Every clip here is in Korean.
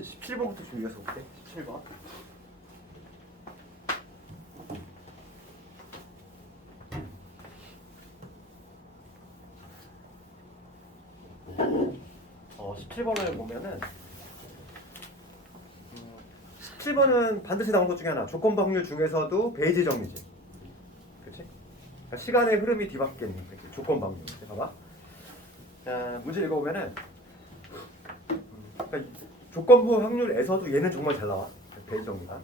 17번부터 좀 이어서 볼게. 17번. 어, 17번을 보면은 17번은 반드시 나온 것 중에 하나. 조건 확률 중에서도 베이지 정리지. 그렇지? 그러니까 시간의 흐름이 뒤바뀌는 조건 확률. 봐봐. 자, 문제 읽어보면은 그러니까 조건부 확률에서도 얘는 정말 잘 나와. 베이지 정리가.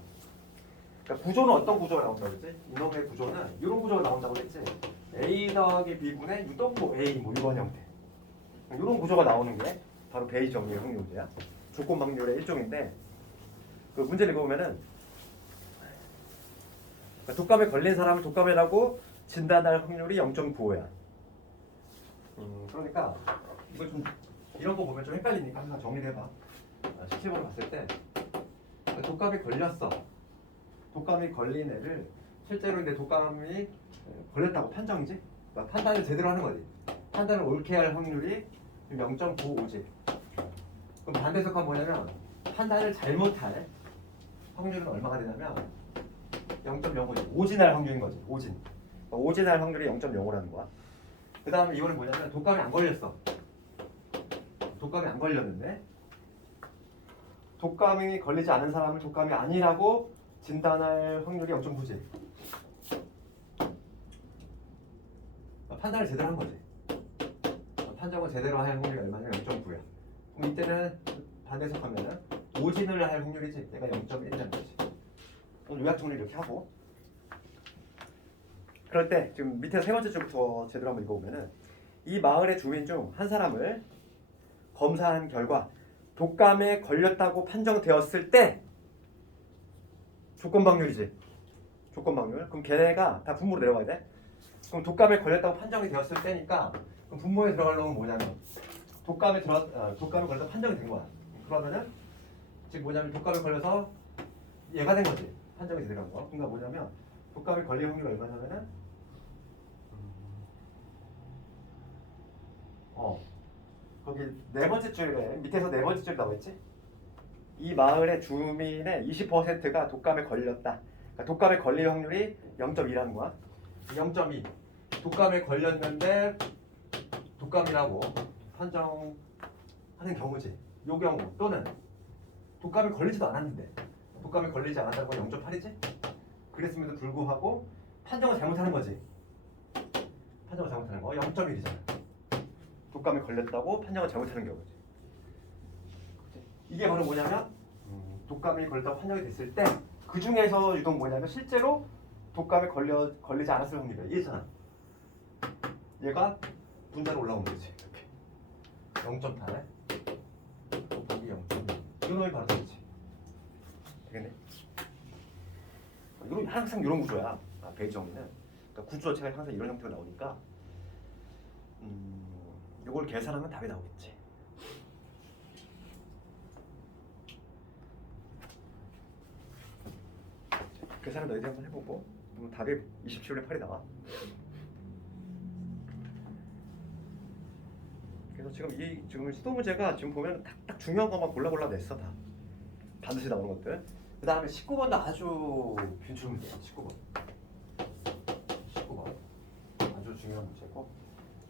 그러니까 구조는 어떤 구조가 나온다고 그랬지? 이놈의 구조는 이런 구조가 나온다고 그랬지? A 더하기 B분의 유동부 A 뭐 이런 형태. 이런 구조가 나오는 게 바로 베이지 정리의 확률 문제야. 조건 확률의 일종인데 그 문제를 읽어보면은 그러니까 독감에 걸린 사람을 독감이라고 진단할 확률이 0.95야. 그러니까 이걸 좀 이런 거 보면 좀 헷갈리니까 항상 정리를 해봐. 17번 봤을 때 독감에 걸렸어. 독감이 걸린 애를 실제로 이제 독감이 걸렸다고 판정이지? 그러니까 판단을 제대로 하는 거지. 판단을 옳게 할 확률이 0.95지. 그럼 반대 해석하면 뭐냐면 판단을 잘못할 확률은 얼마가 되냐면 0.05지. 오진할 확률인 거지. 오진. 오진할 확률이 0.05라는 거야. 그 다음에 이거는 뭐냐면 독감이 안 걸렸어. 독감이 안 걸렸는데 독감이 걸리지 않은 사람을 독감이 아니라고 진단할 확률이 0.9지. 판단을 제대로 한 거지. 판정을 제대로 할 확률이 얼마냐면 0.9야. 그럼 이때는 반대 해석하면은 오진을 할 확률이지. 얘가 0.1이라는 거지. 오늘 요약 정리 이렇게 하고. 그럴 때 지금 밑에 세 번째 줄부터 제대로 한번 읽어보면은 이 마을의 주민 중 한 사람을 검사한 결과 독감에 걸렸다고 판정되었을 때 조건 확률이지. 조건 확률. 그럼 걔네가 다 분모로 내려가야 돼. 그럼 독감에 걸렸다고 판정이 되었을 때니까 그럼 분모에 들어갈 놈은 뭐냐면 독감에 걸려서 판정이 된 거야. 그러면은 지금 뭐냐면 독감에 걸려서 얘가 된 거지. 판정이 들어간 거. 그러니까 뭐냐면 독감에 걸릴 확률이 얼마냐면은 거기 네 번째 줄에 밑에서 네 번째 줄 나와 있지? 이 마을의 주민의 20%가 독감에 걸렸다. 그러니까 독감에 걸릴 확률이 0.2라는 거야. 0.2. 독감에 걸렸는데 독감이라고 판정하는 경우지. 요 경우 또는 독감에 걸리지도 않았는데 독감에 걸리지 않았다고 0.8이지? 그랬음에도 불구하고 판정을 잘못하는 거지. 판정을 잘못하는 거 0.1이잖아. 독감에 걸렸다고 판정을 잘못하는 경우지. 이게 바로 뭐냐면 독감에 걸렸다고 판정이 됐을 때 그 중에서 유독 뭐냐면 실제로 독감에 걸리지 않았을 확률이야. 이해잖아. 얘가 분자로 올라오는 거지. 이렇게 0.8 곱하기 0.2 이 놈이 바로 되겠지. 되겠네. 이런 항상 이런 구조야. 베이지 정리는. 그러니까 구조 자체가 항상 이런 형태로 나오니까 이걸 계산하면 답이 나오겠지. 계산을 너희들 한번 해보고 답이 27분의 8이 나와. 그래서 지금 시도 문제가 지금 보면 딱 중요한 것만 골라 냈어 다. 반드시 나오는 것들. 그 다음에 19번도 아주 빈출 문제야. 19번 아주 중요한 문제고.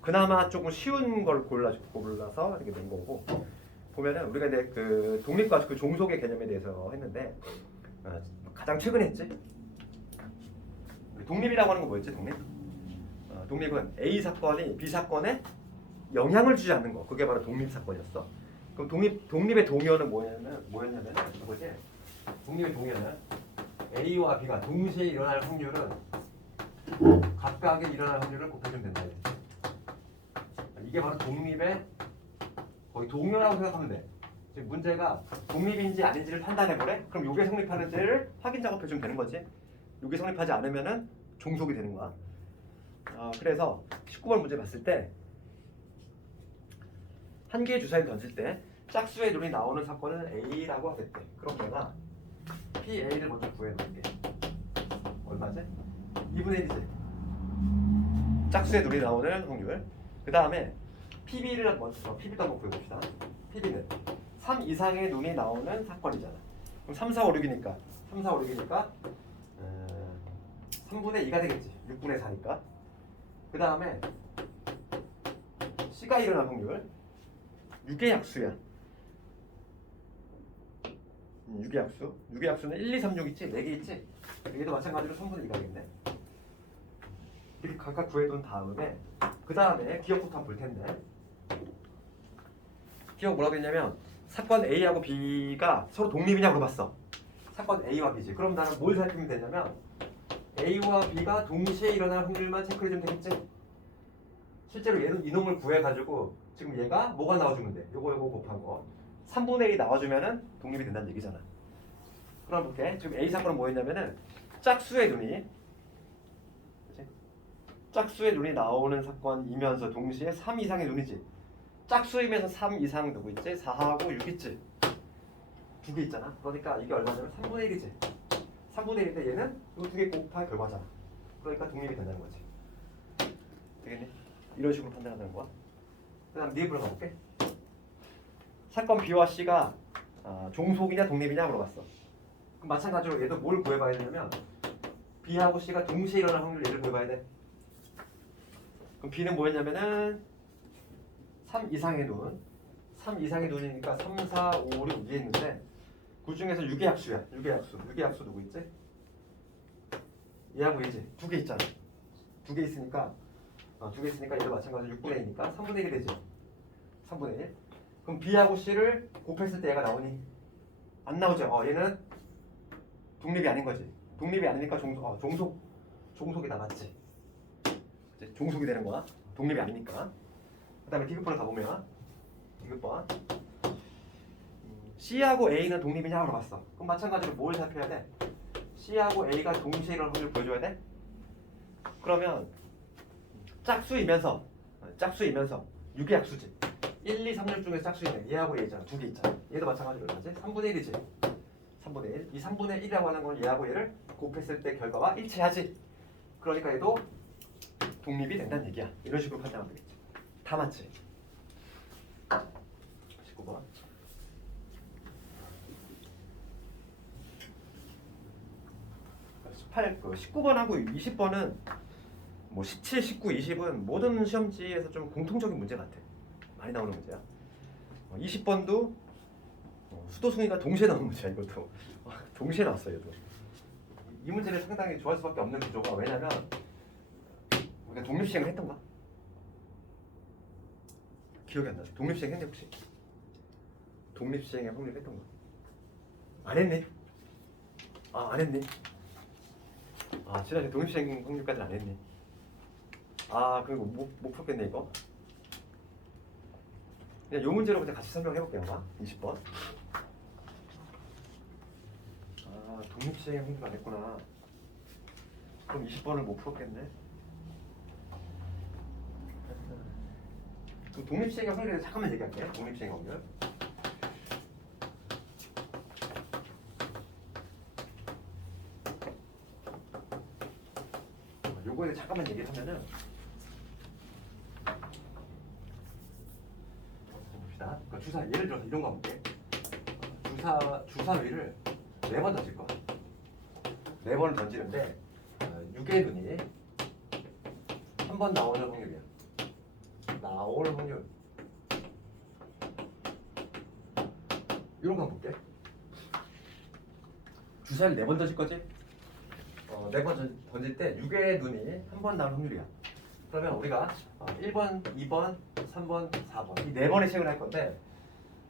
그나마 조금 쉬운 걸 골라서 이렇게 낸 거고. 보면은 우리가 이제 그 독립과 그 종속의 개념에 대해서 했는데 가장 최근에 했지. 독립이라고 하는 건 뭐였지? 독립은 A 사건이 B 사건에 영향을 주지 않는 거. 그게 바로 독립 사건이었어. 그럼 독립의 동의어는 뭐였냐면 이거지. 독립의 동의어는 A와 B가 동시에 일어날 확률은 각각의 일어날 확률을 곱해주면 된다. 이게 바로 독립의 거의 동의어라고 생각하면 돼. 지금 문제가 독립인지 아닌지를 판단해보래? 그럼 이게 성립하는지를 확인 작업해주면 되는 거지. 이게 성립하지 않으면은 종속이 되는 거야. 그래서 19번 문제 봤을 때 한 개의 주사위를 던질 때 짝수의 눈이 나오는 사건은 A라고 하겠대. 그럼 내가 PA를 먼저 구해놓을게. 얼마지? 2분의 1이지. 짝수의 눈이 나오는 확률. 그 다음에 PB를 먼저 PB도 한번 구해봅시다. PB는 3, 이상의 눈이 나오는 사건이잖아. 그럼 3, 4, 5, 6이니까 3, 4, 5, 6이니까 3분의 2가 되겠지. 6분의 4니까. 그 다음에 C가 일어날 확률 6의 약수야. 6의 약수. 6의 약수는 1, 2, 3, 6 있지? 4개 있지? 얘도 마찬가지로 3분의 2가 되겠네. 이렇게 각각 구해둔 다음에 그 다음에 기억부터 한번 볼 텐데, 기억 뭐라고 했냐면 사건 A하고 B가 서로 독립이냐 물어봤어. 사건 A와 B지. 그럼 나는 뭘 살피면 되냐면 A와 B가 동시에 일어날 확률만 체크해주면 되겠지? 실제로 얘는 이놈을 구해가지고 지금 얘가 뭐가 나와주면 돼? 요거 곱한 거 3분의 1이 나와주면은 독립이 된다는 얘기잖아. 그럼 볼게. 지금 A 사건은 뭐였냐면은 짝수의 눈이, 그치? 짝수의 눈이 나오는 사건이면서 동시에 3 이상의 눈이지. 짝수이면서 3 이상 누구 있지? 4하고 6 있지. 두 개 있잖아. 그러니까 이게 얼마냐면 3분의 1이지. 3분의 1인데 얘는 이 두 개 곱할 결과잖아. 그러니까 독립이 된다는 거지. 되겠니? 이런 식으로 판단한다는 거야. 그 다음 니에 물어볼게. 사건 B와 C가 종속이냐 독립이냐 물어봤어. 그럼 마찬가지로 얘도 뭘 구해봐야 되냐면 B하고 C가 동시에 일어날 확률 얘를 구해봐야 돼. 그럼 B는 뭐였냐면은 3 이상의 눈. 3 이상의 눈이니까 3, 4, 5, 6 위에 있는데 그 중에서 6의 약수야. 6의 약수. 6의 약수 누구 있지? 얘하고 얘지. 두 개 있잖아. 두 개 있으니까 얘도 마찬가지로 6분의 2니까 3분의 1이 되지. 3분의 1. 그럼 B하고 C를 곱했을 때 얘가 나오니? 안 나오죠. 얘는 독립이 아닌 거지. 독립이 아니니까 종속이 나갔지. 이제 종속이 되는 거야. 독립이 아니니까. 그 다음에 디귿번을 가보면 디귿번 C하고 A는 독립이냐 물어봤어. 그럼 마찬가지로 뭘 살펴야 돼? C하고 A가 동시에 일어날 확률을 보여줘야 돼? 그러면 짝수이면서 6의 약수지. 1, 2, 3, 6 중에서 짝수이네. 얘하고 얘잖아. 두 개 있잖아. 얘도 마찬가지로 얼마지? 3분의 1이지. 3분의 1. 이 3분의 1이라고 하는 건 얘하고 얘를 곱했을 때 결과와 일치하지. 그러니까 얘도 독립이 된다는 얘기야. 이런 식으로 판단하면 되겠지. 다 맞지? 19번. 19번하고 20번은 뭐 17, 19, 20은 모든 시험지에서 좀 공통적인 문제 같아. 많이 나오는 문제야. 20번도 수도 승위가 동시에 나오는 문제야. 이것도 동시에 나왔어요. 얘도. 이 문제를 상당히 좋아할 수밖에 없는 구조가, 왜냐면 우리가 독립시행을 했던가? 기억이 안 나지. 독립시행 했네 혹시? 독립시행에 확률 했던가? 안 했네? 안 했네? 지난주에 독립시행 확률까지는 안 했네. 그리고 못 풀겠네 이거. 그냥 요 문제로 그냥 같이 설명해볼게요. 20번. 독립시행 확률 안 했구나. 그럼 20번을 못 풀었겠네. 그럼 독립시행의 확률에 잠깐만 얘기할게. 독립시행 확률. 요거에 잠깐만 얘기하면은 봅시다. 그러니까 주사 예를 들어서 이런 거 볼게. 주사위를 4번 던질 거야. 4번을 던지는데 6의 눈이 한 번 나오는 확률이야. 나올 확률. 이런 거 볼게. 주사위를 4번 던질 거지? 4번 던질 때 6의 눈이 한 번 나올 확률이야. 그러면 우리가 1번, 2번, 3번, 4번 이 4번의 시행을 할 건데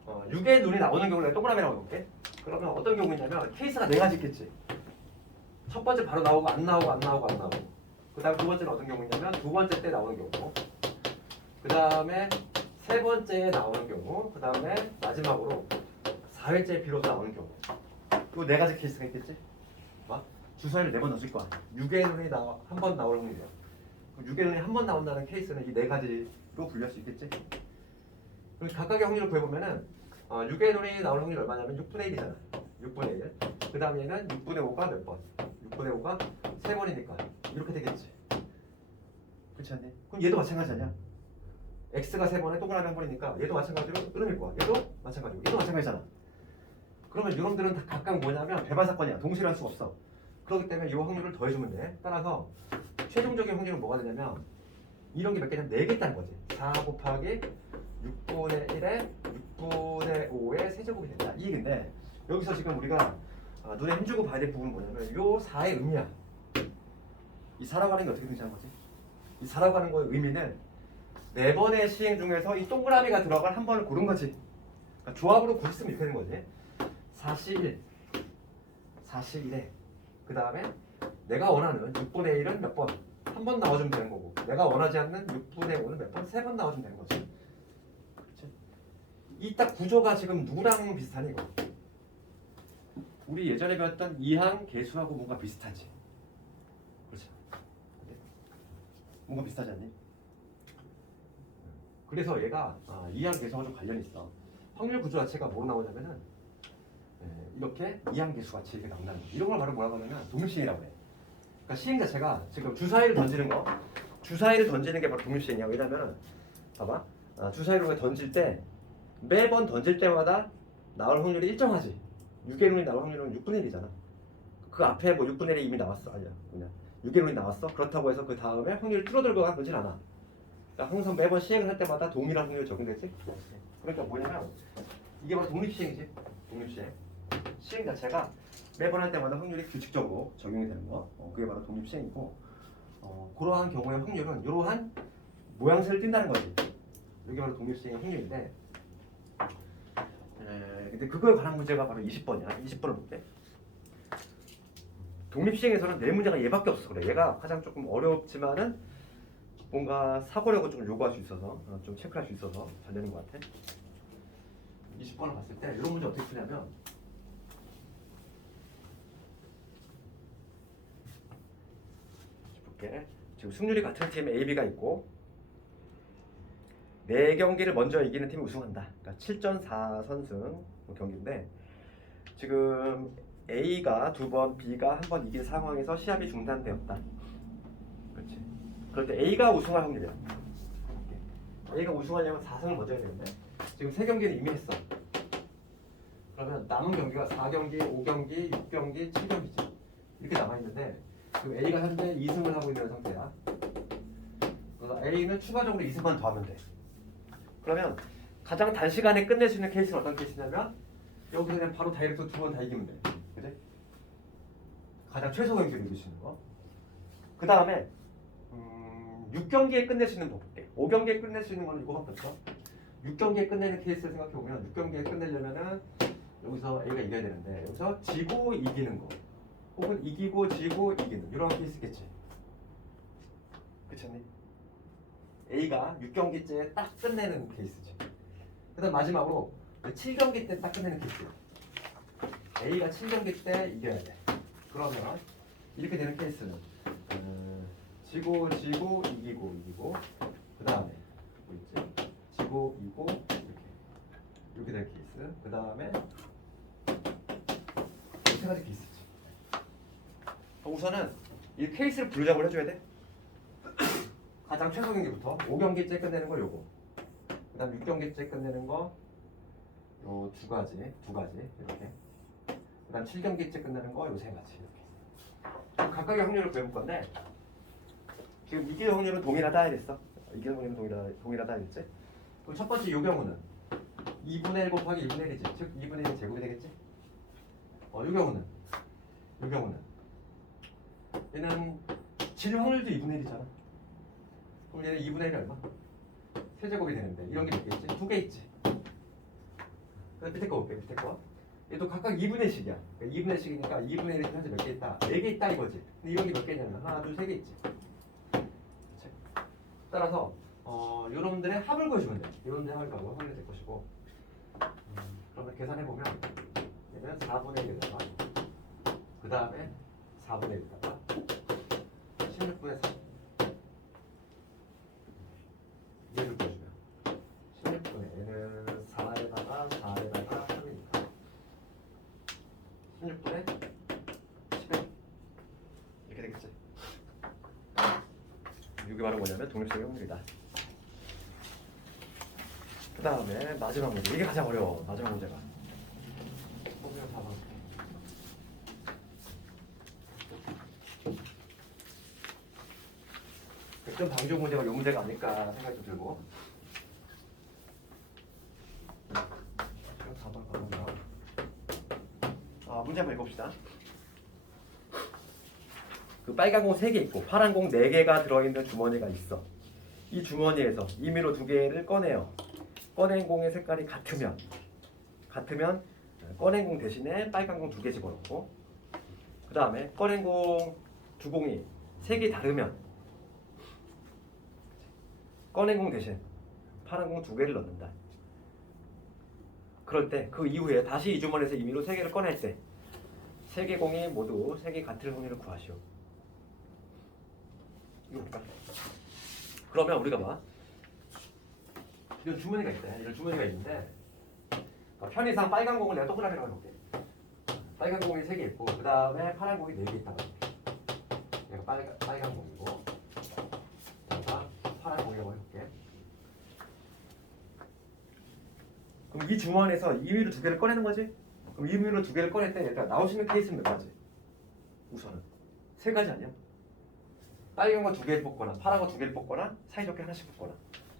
6의 눈이 나오는 경우를 동그라미라고 볼게. 그러면 어떤 경우냐면 케이스가 4가지 있겠지. 첫 번째 바로 나오고 안 나오고 그 다음 두 번째는 어떤 경우냐면 두 번째 때 나오는 경우, 그 다음에 세 번째에 나오는 경우, 그 다음에 마지막으로 4회째 비로소 나오는 경우. 이 4가지 케이스가 있겠지. 주사위를 4번 넣을 거야. 6의 눈이 한 번 나올 확률이야. 6의 눈이 한 번 나온다는 케이스는 이 4가지로 분류할 수 있겠지. 그럼 각각의 확률을 구해보면은 6의 눈이 나올 확률이 얼마냐면 6분의 1이잖아. 6분의 1. 그 다음에 얘는 6분의 5가 몇 번? 6분의 5가 3번이니까 이렇게 되겠지. 그렇지 않니? 그럼 얘도 마찬가지 아니야? x가 3번에 동그라미 한 번이니까 얘도 마찬가지로 끊음일 거야. 얘도 마찬가지고 얘도 마찬가지잖아. 그러면 이놈들은 다 각각 뭐냐면 배반 사건이야. 동시에 할 수가 없어. 그렇기 때문에 이 확률을 더해주면 돼. 따라서 최종적인 확률은 뭐가 되냐면 이런 게 몇 개냐면 4개 있다는 거지. 4 곱하기 6분의 1에 6분의 5의 세제곱이 된다. 이 얘기인데 여기서 지금 우리가 눈에 힘주고 봐야 될 부분은 뭐냐면 요 4의 의미야. 이 4라고 하는 게 어떻게 등장한 거지? 이 4라고 하는 거의 의미는 4번의 시행 중에서 이 동그라미가 들어갈 한 번을 고른 거지. 그러니까 조합으로 구했으면 이렇게 되는 거지. 4C1 4C1에 그 다음에 내가 원하는 6분의 1은 몇 번? 한 번 나와주면 되는 거고 내가 원하지 않는 6분의 5는 몇 번? 3번 나와주면 되는 거지. 그렇지? 이 딱 구조가 지금 누구랑 비슷하니 이거? 우리 예전에 배웠던 이항 계수하고 뭔가 비슷하지. 그렇지? 뭔가 비슷하지 않니? 그래서 얘가 이항 계수하고 좀 관련이 있어. 확률 구조 자체가 뭐로 나오냐면은 이렇게 이항 계수 같이 이렇게 나온다는 거. 이런 걸 바로 뭐라고 하냐면 독립시행이라고 해. 그러니까 시행 자체가 지금 주사위를 던지는 거, 주사위를 던지는 게 바로 독립시행이야. 왜냐면 봐봐, 주사위를 던질 때 매번 던질 때마다 나올 확률이 일정하지. 6의 룬이 나올 확률은 6분의 1이잖아. 그 앞에 뭐 6분의 1이 이미 나왔어. 아니야, 그냥 6의 룬이 나왔어. 그렇다고 해서 그 다음에 확률이 줄어들거나 그러진 않아. 그러니까 항상 매번 시행을 할 때마다 동일한 확률이 적용되지. 그러니까 뭐냐면 이게 바로 독립시행이지. 독립시행. 시행 자체가 매번 할 때마다 확률이 규칙적으로 적용이 되는 거. 그게 바로 독립시행이고 그러한 경우의 확률은 이러한 모양새를 띈다는 거지. 이게 바로 독립시행의 확률인데 근데 그거에 관한 문제가 바로 20번이야. 20번을 볼게. 독립시행에서는 내 문제가 얘밖에 없어. 그래. 얘가 가장 조금 어렵지만은 뭔가 사고력을 좀 요구할 수 있어서 좀 체크할 수 있어서 잘 되는 것 같아. 20번을 봤을 때 이런 문제 어떻게 푸냐면 볼게. 지금 승률이 같은 팀 A, B가 있고 4경기를 먼저 이기는 팀이 우승한다. 그러니까 7전 4선승 경기인데 지금 A가 2번, B가 1번 이긴 상황에서 시합이 중단되었다. 그렇지. 그럴 때 A가 우승할 확률이야. A가 우승하려면 4승을 먼저 해야 되는데 지금 3경기는 이미 했어. 그러면 남은 경기가 4경기, 5경기, 6경기, 7경기죠. 이렇게 남아있는데 지금 A가 현재 2승을 하고 있는 상태야. 그래서 A는 추가적으로 2승만 더 하면 돼. 그러면 가장 단시간에 끝낼 수 있는 케이스는 어떤 케이스냐면 여기서 그냥 바로 다이렉트 2번 다 이기면 돼. 그지? 가장 최소 경기를 이길 수 있는 거. 그 다음에 6경기에 끝낼 수 있는 법 볼게. 5경기에 끝낼 수 있는 거는 이거밖에 없어. 6경기에 끝내는 케이스를 생각해보면 6경기에 끝내려면은 여기서 A가 이겨야 되는데 여기서 지고 이기는 거 혹은 이기고 지고 이기는 이런 케이스겠지. 그렇지 않니? A가 6경기째 딱 끝내는 케이스지. 그 다음 마지막으로 7경기 때 딱 끝내는 케이스. A가 7경기 때 이겨야 돼. 그러면 이렇게 되는 케이스는 지고 이기고 그 다음에 뭐 있지? 지고 이고 이렇게 될 케이스. 그 다음에 세 가지 케이스지. 우선은 이 케이스를 분류작을 해줘야 돼. 가장 최소 경기부터 5경기째 끝내는 거 요거. 그 다음 6경기째 끝내는 거 요 두 가지 이렇게. 그 다음 7경기째 끝내는 거 요 세 가지 이렇게. 각각의 확률을 배울 건데 지금 이기는 확률은 동일하다 해야겠어. 이기는 확률은 동일하다 해야겠지. 그럼 첫 번째 요 경우는 2분의 1 곱하기 2분의 1이지. 즉 2분의 1이 제곱이 되겠지. 요 경우는 얘는 질 확률도 2분의 1이잖아. 그럼 얘는 2분의 1이 얼마? 세제곱이 되는데 이런 게 몇 개 있지? 2개 있지. 그다음 밑에 거 볼게. 밑에 거. 얘도 각각 2분의 1씩이야. 그러니까 2분의 1씩이니까 2분의 1이 현재 몇 개 있다? 4개 있다 이거지. 근데 이런 게 몇 개냐면 하나, 둘, 세 개 있지. 그치? 따라서 요놈들의 합을 구해주면 돼. 요놈들의 합을 구하고 확률이 될 것이고 그러면 계산해보면 얘는 4분의 1에다가 그 다음에 4분의 1에다가 16분의 3 얘를 구해주면 16분의 얘는 4에다가 3이니까 16분의 11 이렇게 되겠지. 이게 바로 뭐냐면 독립성의 확률이다. 그 다음에 마지막 문제. 이게 가장 어려워. 마지막 문제가 보면 4번. 좀 방정 문제가 요 문제가 아닐까 생각도 들고. 4번 가봅니다. 문제 한번 읽어봅시다. 그 빨간 공 3개 있고 파란 공 4개가 들어있는 주머니가 있어. 이 주머니에서 임의로 2개를 꺼내요. 꺼낸 공의 색깔이 같으면 꺼낸 공 대신에 빨간 공 2개 집어넣고, 그 다음에 꺼낸 공 두 공이 색이 다르면 꺼낸 공 대신 파란 공 2개를 넣는다. 그럴 때 그 이후에 다시 이 주머니에서 임의로 3개를 꺼낼 때 3개 공이 모두 색이 같을 확률을 구하시오. 이거 볼까? 그러면 우리가 봐. 이런 주머니가 있대. 이런 주머니가 있는데 편의상 빨간 공을 내가 동그라미로 해놓을게. 빨간 공이 3개 있고 그 다음에 파란 공이 4개 있다고 할게. 얘가 빨간 공이고 얘가 파란 공이라고 해볼게. 그럼 이 주머니에서 임의로 2개를 꺼내는 거지? 그럼 임의로 2개를 꺼낼 때 일단 나올 수 있는 케이스는 몇 가지? 우선은 3가지 아니야? 빨간 거 2개를 뽑거나 파란 거 2개를 뽑거나 사이좋게 하나씩 뽑거나.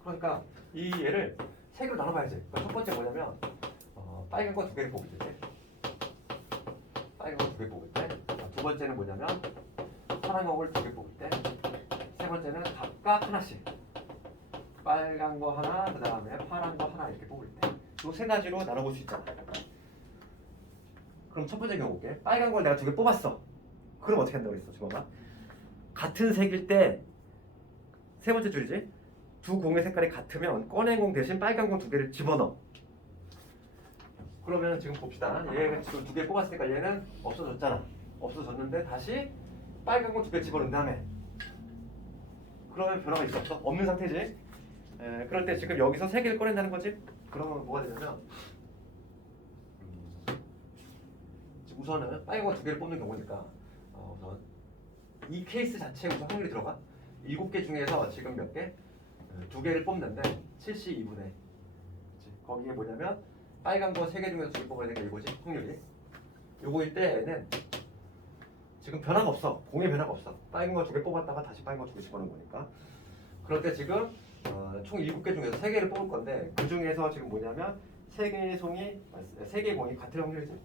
그러니까 이 얘를 3개로 나눠봐야지. 그러니까 첫 번째 뭐냐면 빨간 거 2개를 뽑을 때, 빨간 거 2개 뽑을 때. 두 번째는 뭐냐면 파란 거를 2개 뽑을 때. 세 번째는 각각 하나씩 빨간 거 하나, 그 다음에 파란 거 하나 이렇게 뽑을 때. 이 3가지로 나눠볼 수 있잖아. 그럼 첫 번째 경우 볼게. 빨간 걸 내가 2개 뽑았어. 그럼 어떻게 한다고 했어? 주먹아. 같은 색일 때 세 번째 줄이지. 두 공의 색깔이 같으면 꺼낸 공 대신 빨간 공 2개를 집어넣어. 그러면 지금 봅시다. 얘가 지금 2개 뽑았으니까 얘는 없어졌잖아. 없어졌는데 다시 빨간 공 2개 집어넣은 다음에 그러면 변화가 있어 없어? 없는 상태지. 그럴 때 지금 여기서 3개를 꺼낸다는 거지. 그러면 뭐가 되냐면 우선은 빨간 거 2개를 뽑는 경우니까 우선 이 케이스 자체에 우선 확률이 들어가. 7개 중에서 지금 몇 개? 2개를 뽑는데 72분의 거기에 뭐냐면 빨간 거 3개 중에서 2개 뽑아야 되니까 이거지 확률이. 요거일 때는 지금 변화가 없어. 공의 변화가 없어. 빨간 거 2개 뽑았다가 다시 빨간 거 2개 집어넣은 거니까. 그럴 때 지금 총 7개 중에서 3개를 뽑을 건데 그 중에서 지금 뭐냐면 3개의 공이 같은 확률이지.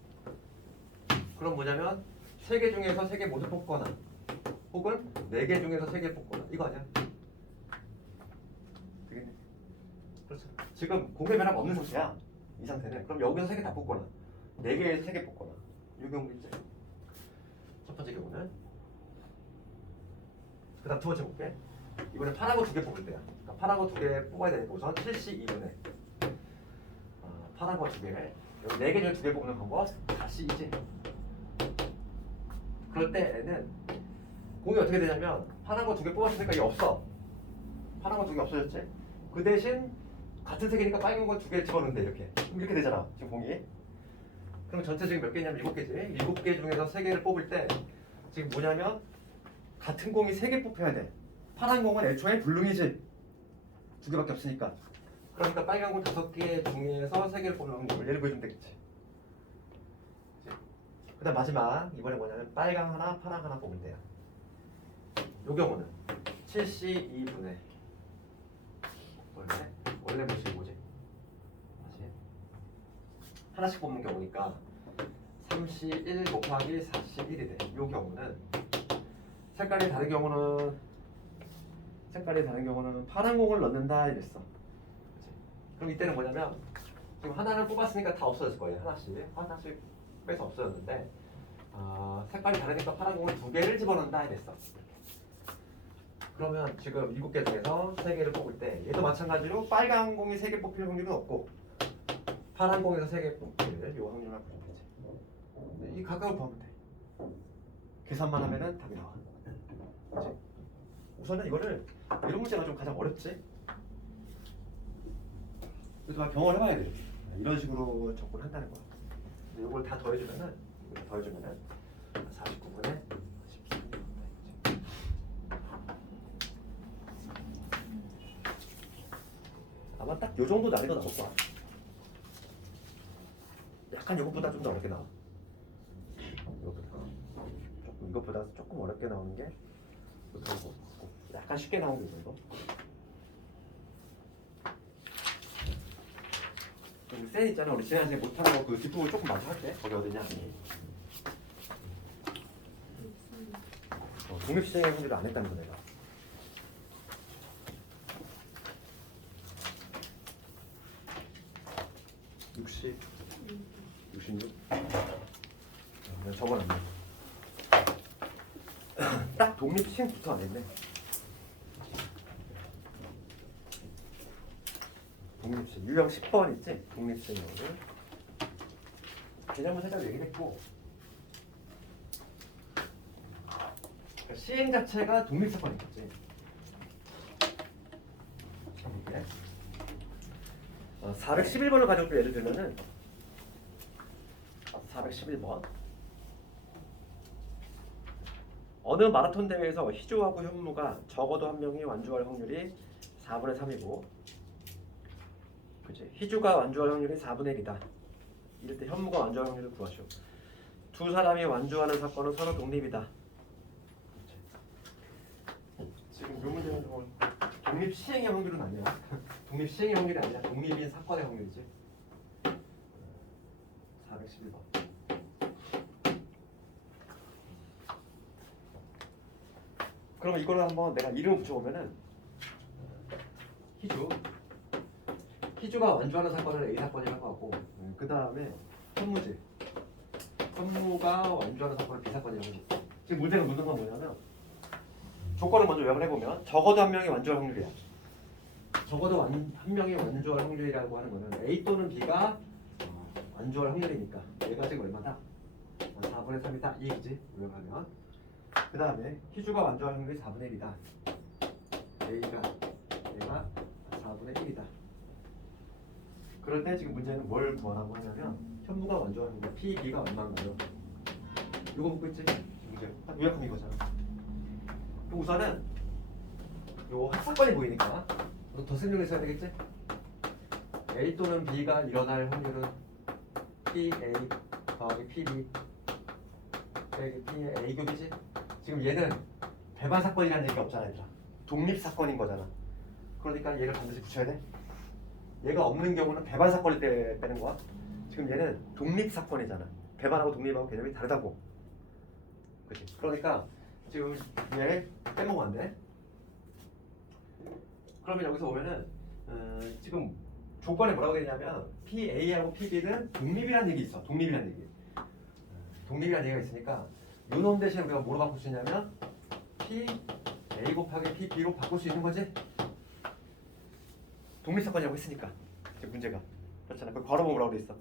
그럼 뭐냐면 3개 중에서 3개 모두 뽑거나 혹은 4개 중에서 3개 뽑거나 이거 아니야? 되겠네. 그렇죠. 지금 공의 변화가 없는 상태야. 이 상태는. 그럼 여기서 3개 다 뽑거나 4개에서 3개 뽑거나 이 경우겠지. 첫 번째 경우는. 그 다음 두 번째 볼게. 이번에 파란 거 2개 뽑을 때야. 그러니까 파란 거 2개 뽑아야 되니까 우선 72분의 파란 거 2개 여기 4개 중에 2개 뽑는 방법 다시 이제. 그럴 때는 공이 어떻게 되냐면 파란 거 2개 뽑았으니까 이게 없어. 파란 거 2개 없어졌지? 그 대신 같은 색이니까 빨간 거 2개 집어넣는데 이렇게 되잖아 지금 공이. 그럼 전체 지금 몇 개냐면 7개지. 7개 중에서 3개를 뽑을 때 지금 뭐냐면 같은 공이 3개 뽑혀야 돼. 파란 공은 애초에 불능이지. 2개밖에 없으니까. 그러니까 빨간 공 5개 중에서 3개를 뽑는 걸 예를 보여주면 되겠지. 그 다음 마지막 이번에 뭐냐면 빨강 하나 파랑 하나 뽑을 때야. 요 경우는 72분의 원래 뭐지 이거지? 다시 하나씩 뽑는 경우니까 31 곱하기 41이 돼. 요 경우는 색깔이 다른 경우는 파란 공을 넣는다 이랬어. 그치? 그럼 이때는 뭐냐면 지금 하나를 뽑았으니까 다 없어졌을 거예요. 하나씩 빼서 없어졌는데 색깔이 다르니까 파란 공을 2개를 집어넣는다 이랬어. 그러면 지금 7개 중에서 3개를 뽑을 때 얘도 마찬가지로 빨간 공이 3개 뽑힐 확률은 없고 파란 공에서 3개 뽑힐 요 확률만 뽑히지. 이 각각을 보면 돼. 계산만 하면은 답이 나와. 그치? 우선은 이거를 이런 문제가 좀 가장 어렵지. 그래서 막 경험을 해봐야 돼. 이런 식으로 접근한다는 거야. 이걸 다 더해주면은 49분의 13. 아마 딱 요 정도 난이도 나올 거야. 약간 이것보다 좀 더 어렵게 나와. 이것보다 조금 어렵게 나오는 게 그리고 약간 쉽게 나오는 게 이거. 셀 있잖아. 우리 지난주에 못한 거 그 뒷부분 조금 마저 할게. 거기 어디냐? 독립시장의 확률을 안 했다는 거 내가. (60) 66 내가 적어놨네. 딱 독립시행부터 안 했네. 독립시행 유형 10번 있지? 독립시행을 개념은 살짝 얘기했고 시행 자체가 독립사건이겠지. 이렇게 411번을 가지고 또 예를 들면은 411번 어느 마라톤 대회에서 희주하고 현무가 적어도 한 명이 완주할 확률이 4분의 3이고 그치? 희주가 완주할 확률이 4분의 1이다. 이럴 때 현무가 완주할 확률을 구하시오. 두 사람이 완주하는 사건은 서로 독립이다. 지금 이 문제는 독립 시행의 확률은 아니야. 독립 시행의 확률이 아니라 독립인 사건의 확률이지. 411번. 그럼 이거를 한번 내가 이름을 붙여보면은 희주가 완주하는 사건을 A 사건이라고 하고 그 다음에 현무지. 현무가 완주하는 사건을 B 사건이라고 하고 지금 문제가 묻는 건 뭐냐면 조건을 먼저 요약을 해보면 적어도 한 명이 완주할 확률이야. 적어도 한 명이 완주할 확률이라고 하는 거는 A 또는 B가 완주할 확률이니까 얘가 지금 얼마다? 4분의 3이다. 이얘기지 요약하면. 그 다음에 희주가 완주할 확률이 4분의 1이다. 얘가 4분의 1이다. 그럴 때 지금 문제는 뭘 구하라고 하냐면 현무가 완주할 확률 P, B가 얼마인가요? 이거 묻고 있지? 문제. 요약하면 이거잖아. 그럼 우선은 요 합사건이 보이니까 더 설명을 써야 되겠지? A 또는 B가 일어날 확률은 PA 더하기 PB 빼기 P의 A급이지? 지금 얘는 배반 사건이라는 얘기가 없잖아 얘들아. 독립 사건인 거잖아. 그러니까 얘를 반드시 붙여야 돼. 얘가 없는 경우는 배반 사건일 때 빼는 거야. 지금 얘는 독립 사건이잖아. 배반하고 독립하고 개념이 다르다고. 그렇지? 그러니까 지금 얘 빼먹으면 안 돼. 그러면 여기서 보면은 지금 조건에 뭐라고 되냐면 PA하고 PB는 독립이라는 얘기 있어. 독립이라는 얘기. 독립이라는 얘기가 있으니까 요놈 대신 우리가 뭐로 바꿀 수 있냐면 PA 곱하기 PB로 바꿀 수 있는 거지. 독립사건이라고 했으니까 지금 문제가 그렇잖아. 그 걸어보면 뭐라고 돼 있어.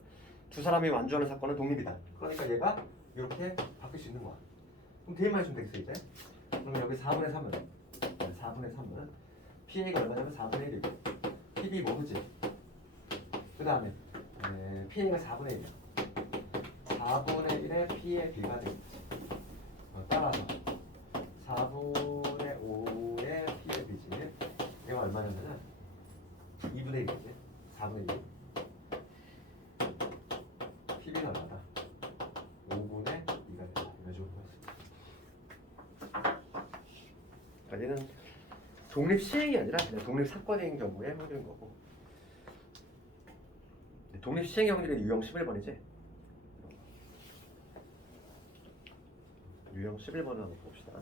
두 사람이 완주하는 사건은 독립이다. 그러니까 얘가 이렇게 바뀔 수 있는 거야. 그럼 대입만 해주면 되겠어 이제. 그러면 여기 4분의 3은 PA가 얼마냐면 4분의 1이고 PB 모르지. 그 다음에 PA가 4분의 1이야. 4분의 1에 P의 B가 되겠지. 따라서 4분의 5의 P의 B지. 얘가 얼마냐면은 2분의 1이지. 4분의 1. PB는 얼마다? 5분의 2가 된다. 이런 식으로 그러니까 얘는 독립 시행이 아니라 그냥 독립 사건인 경우에 확률인 거고. 독립 시행의 확률이 유형 11번이지. 유형 11번을 한번 봅시다.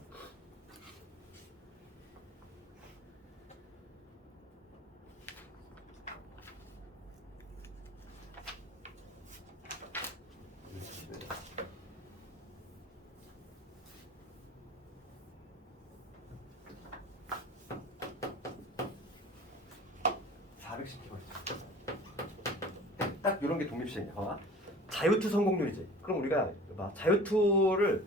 딱 이런 게 독립시행이야. 봐봐. 자유투 성공률이지. 그럼 우리가 자유투를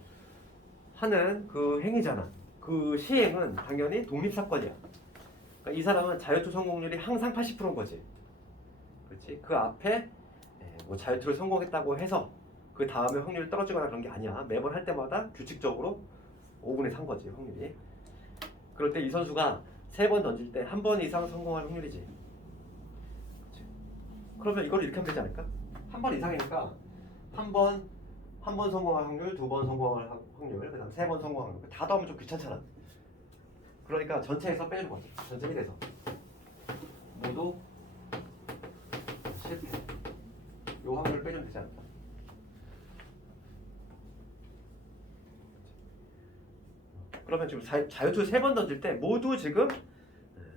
하는 그 행위잖아. 그 시행은 당연히 독립사건이야. 그러니까 이 사람은 자유투 성공률이 항상 80%인 거지. 그렇지? 그 앞에 뭐 자유투를 성공했다고 해서 그 다음에 확률이 떨어지거나 그런 게 아니야. 매번 할 때마다 규칙적으로 5분의 3 거지 확률이. 그럴 때 이 선수가 3번 던질 때 1번 이상 성공할 확률이지. 그렇지? 그러면 이걸 이렇게 하면 되지 않을까? 1번 이상이니까 한 번 한 번 성공할 확률, 두 번 성공할 확률, 그다음 세 번 성공할 확률. 다 더하면 좀 귀찮잖아. 그러니까 전체에서 빼는 거지. 전체 1에서 모두 실패. 요 확률을 빼면 되지 않을까? 그러면 지금 자유투 3번 던질 때 모두 지금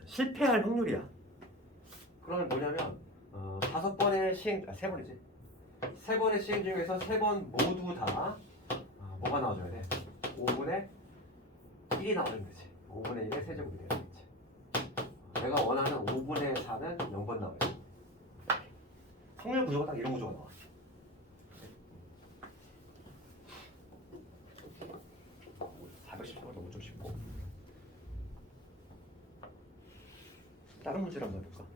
실패할 확률이야. 그러면 뭐냐면 5번의 시행, 3번이지. 3번의 시행 중에서 3번 모두 다 뭐가 나와줘야 돼? 5분의 1이 나와주면 되지. 5분의 1의 세제곱이 돼야 되겠지. 내가 원하는 5분의 4는 0번 나와야 돼. 확률 구조가 딱 이런 구조가 나와. 410번 너무 좀 쉽고. 다른 문제를 한번 해볼까?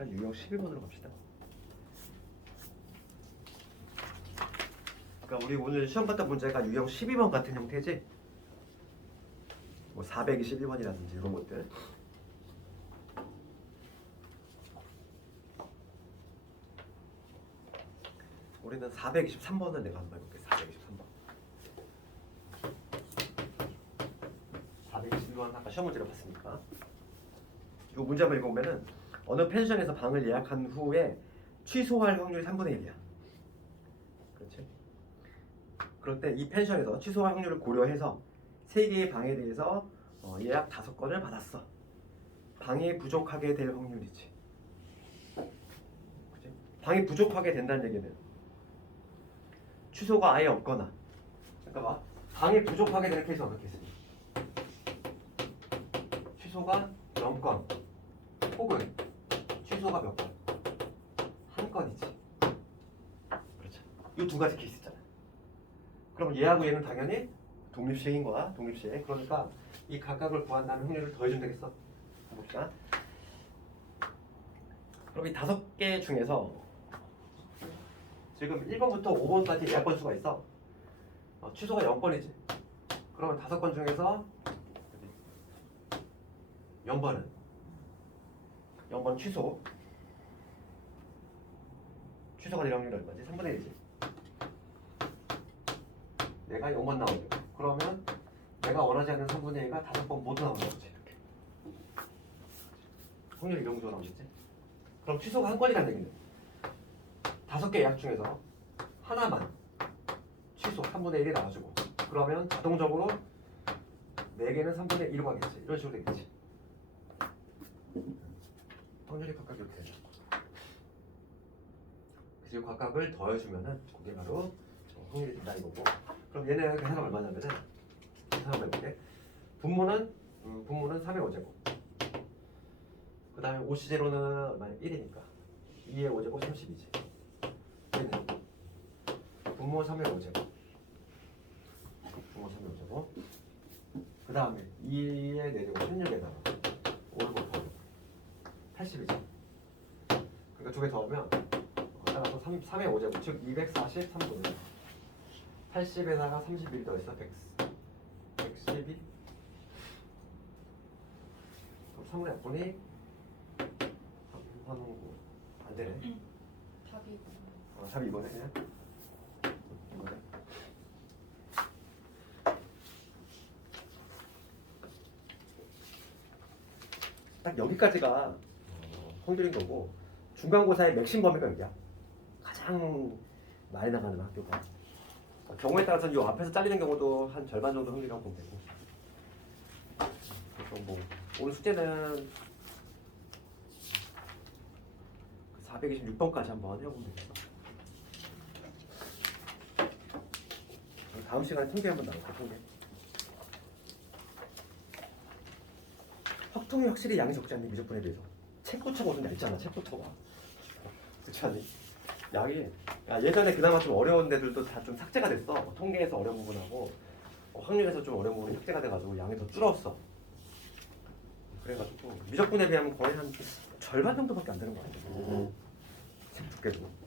일단 유형 11번으로 갑시다. 그러니까 우리 오늘 시험 봤던 문제가 유형 12번 같은 형태지. 뭐 421번이라든지 이런 것들. 우리는 423번을 내가 한번 해볼게. 423번. 421번 아까 시험 문제로 봤으니까. 이 문제 한번 읽어보면은 어느 펜션에서 방을 예약한 후에 취소할 확률이 3분의 1이야. 그렇지? 그럴 때 이 펜션에서 취소할 확률을 고려해서 3개의 방에 대해서 예약 5건을 받았어. 방이 부족하게 될 확률이지. 그치? 방이 부족하게 된다는 얘기는 취소가 아예 없거나, 그러니까 봐. 방이 부족하게 되는 케이스는 어떻게 있으니? 취소가 0건 혹은 취소가 몇 건? 한 건이지. 그렇죠. 이 두 가지 케이스 있잖아. 그럼 얘하고 얘는 당연히 독립시행인 거야. 독립시행. 그러니까 이 각각을 구한 다음에 확률을 더해주면 되겠어. 봅시다. 그럼 이 5개 중에서 지금 1번부터 5번까지 예약 건수가 있어. 취소가 0건이지. 그러면 5건 중에서 0번은 0번 취소가 될 확률이 얼마지? 3분의 1이지. 내가 0번 나오죠. 그러면 내가 원하지 않는 3분의 1가 5번 모두 나오는 거지. 이렇게. 확률이 이런 구조가 나오겠지? 그럼 취소가 한 건이라는 얘기는 5개 예약 중에서 하나만 취소 3분의 1이 나와주고, 그러면 자동적으로 4개는 3분의 1로 가겠지. 이런 식으로 되겠지. 확률이 각각 이렇게 되죠. 그리고 각각을 더해주면은 그게 바로 확률이 된다 이거고. 그럼 얘네 계산은 얼마냐면은 계산을 해볼게. 분모는 3의 5제곱. 그 다음에 5c제로는 얼마냐? 1이니까 2의 5제곱 30이지. 얘는 분모 3의 5제곱. 분모 3의 5제곱. 그 다음에 2의 4제곱 16에다가 5를 곱하고 80이지. 그러니까 두 개 더하면 따라서 3의 5제곱, 즉 243분의 80에다가 31 더해서 112. 그럼 3분의 약분이 안 되네. 답이 답이 이거네 그냥. 이거네. 딱 여기까지가 확률인 거고, 중간고사의 맥심 범위가 여기야. 가장 많이 나가는 학교가. 경우에 따라서는 이 앞에서 잘리는 경우도 한 절반 정도 확률이라고 보면 되고. 그래서 뭐 오늘 숙제는 426번까지 한번 해보면 되겠어. 다음 시간에 통계 한번 나올까, 통계. 확통이 확실히 양이 적지 않니, 미적분에 대해서. 책부터가 좀 얇잖아, 책부터가. 그렇지 않니? 양이 예전에 그나마 좀 어려운 데들도 다 좀 삭제가 됐어. 뭐 통계에서 어려운 부분하고 확률에서 좀 어려운 부분이 삭제가 돼가지고 양이 더 줄었어. 그래가지고 미적분에 비하면 거의 한 절반 정도밖에 안 되는 거 같아. 책 두께도.